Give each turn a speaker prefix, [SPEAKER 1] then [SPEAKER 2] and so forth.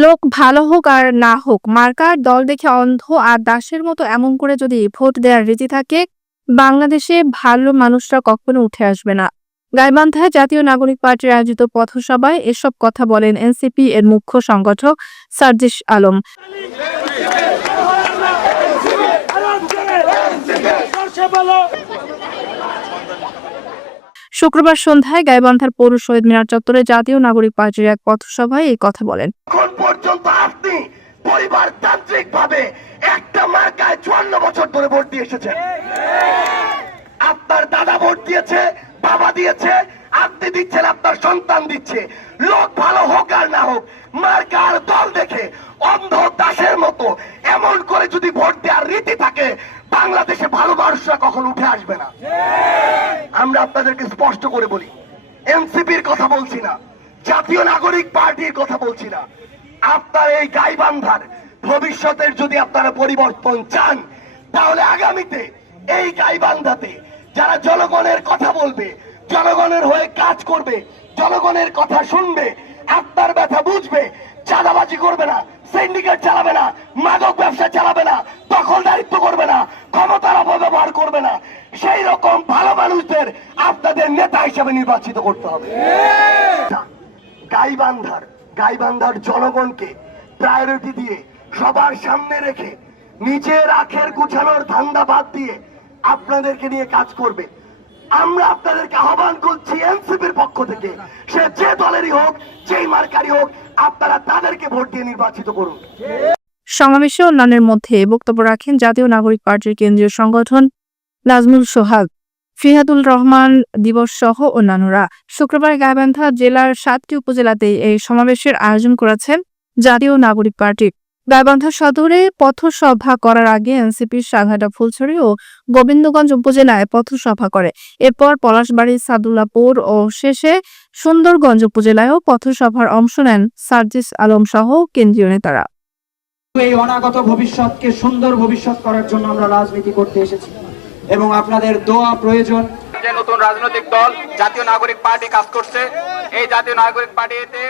[SPEAKER 1] লোক ভালো হোক আর না হোক মার্কার দল দেখে অন্ধ আর দাসের মতো এমন করে যদি ভোট দেওয়ার রীতি থাকে বাংলাদেশে ভালো মানুষরা কখনো উঠে আসবে না গাইবান্ধায় জাতীয় নাগরিক পার্টির আয়োজিত পথসভায় এসব কথা বলেন এনসিপি এর মুখ্য সংগঠক সার্জিস আলম শুক্রবার সন্ধ্যায় গাইবান্ধার পৌর শহীদ মিনার চত্বরে জাতীয় নাগরিক পার্টির এক পথসভায় এই কথা বলেন।
[SPEAKER 2] এখন পর্যন্ত আপনি পরিবারতান্ত্রিক ভাবে একটা মার্কায় চুয়ান্ন বছর ধরে ভোট দিয়ে আপনার দাদা ভোট দিয়েছে, বাবা দিয়েছে, আপনি দিচ্ছেন, আপনার সন্তান দিচ্ছে। লোক ভালো হোক আর না হোক, মার্কার দল দেখে অন্ধ দাসের মতো এমন করে যদি ভোট দেওয়ার রীতি থাকে, বাংলাদেশে ভালো মানুষরা কখন উঠে আসবে না। আমরা আপনাদেরকে স্পষ্ট করে বলি, এনসিপির কথা বলছি না, জাতীয় নাগরিক পার্টির কথা বলছি না। আপনার এই গাইবান্ধার ভবিষ্যতের যদি আপনারা পরিবর্তন চান, তাহলে আগামীতে এই গাইবান্ধাতে যারা জনগণের কথা বলবে, জনগণের হয়ে কাজ করবে, জনগণের কথা শুনবে, আপনার ব্যথা বুঝবে, চাঁদাবাজি করবে না সিন্ডিকেট চালাবে না, মাদক ব্যবসা চালাবে না, দখলদারিত্ব করবে না, ক্ষমতার অপব্যবহার করবে না সেই রকম ভালো মানুষদের আপনাদের নেতা হিসেবে নির্বাচিত করতে হবে। গাইবান্ধার গাইবান্ধার জনগণকে প্রায়োরিটি দিয়ে সবার সামনে রেখে নিজের আখের গুছানোর ধান্দা বাদ দিয়ে আপনাদেরকে নিয়ে কাজ করবে। আমরা আপনাদেরকে আহ্বান করছি এনসিপির পক্ষ থেকে, সে যে দলেরই হোক, যেই মার্কারই হোক, আপনারা তাদেরকে ভোট দিয়ে নির্বাচিত করুন।
[SPEAKER 1] সমাবেশে অন্যান্যের মধ্যে বক্তব্য রাখেন জাতীয় নাগরিক পার্টির কেন্দ্রীয় সংগঠন নাজমুল সোহাগ, ফিহাদুল রহমান দিবস সহ অন্যান্যরা শুক্রবার গাইবান্ধা জেলার সাতটি উপজেলাতে এই সমাবেশের আয়োজন করেছেন জাতীয় নাগরিক পার্টি। গাইবান্ধা সদরে পথসভা করার আগে এনসিপির সাঘাটা ফুলছড়ি ও গোবিন্দগঞ্জ উপজেলায় পথসভা করে। এরপর পলাশবাড়ি, সাদুল্লাপুর ও শেষে সুন্দরগঞ্জ উপজেলায়ও পথসভার অংশ নেন সার্জিস আলম সহ কেন্দ্রীয় নেতারা।
[SPEAKER 3] এই অনাগত ভবিষ্যৎকে সুন্দর ভবিষ্যৎ করার জন্য আমরা রাজনীতি করতে এসেছি। এবং আপনাদের দোয়া প্রয়োজন।
[SPEAKER 4] যে নতুন রাজনৈতিক দল, জাতীয় নাগরিক পার্টি কাজ করছে, এই জাতীয় নাগরিক পার্টিতে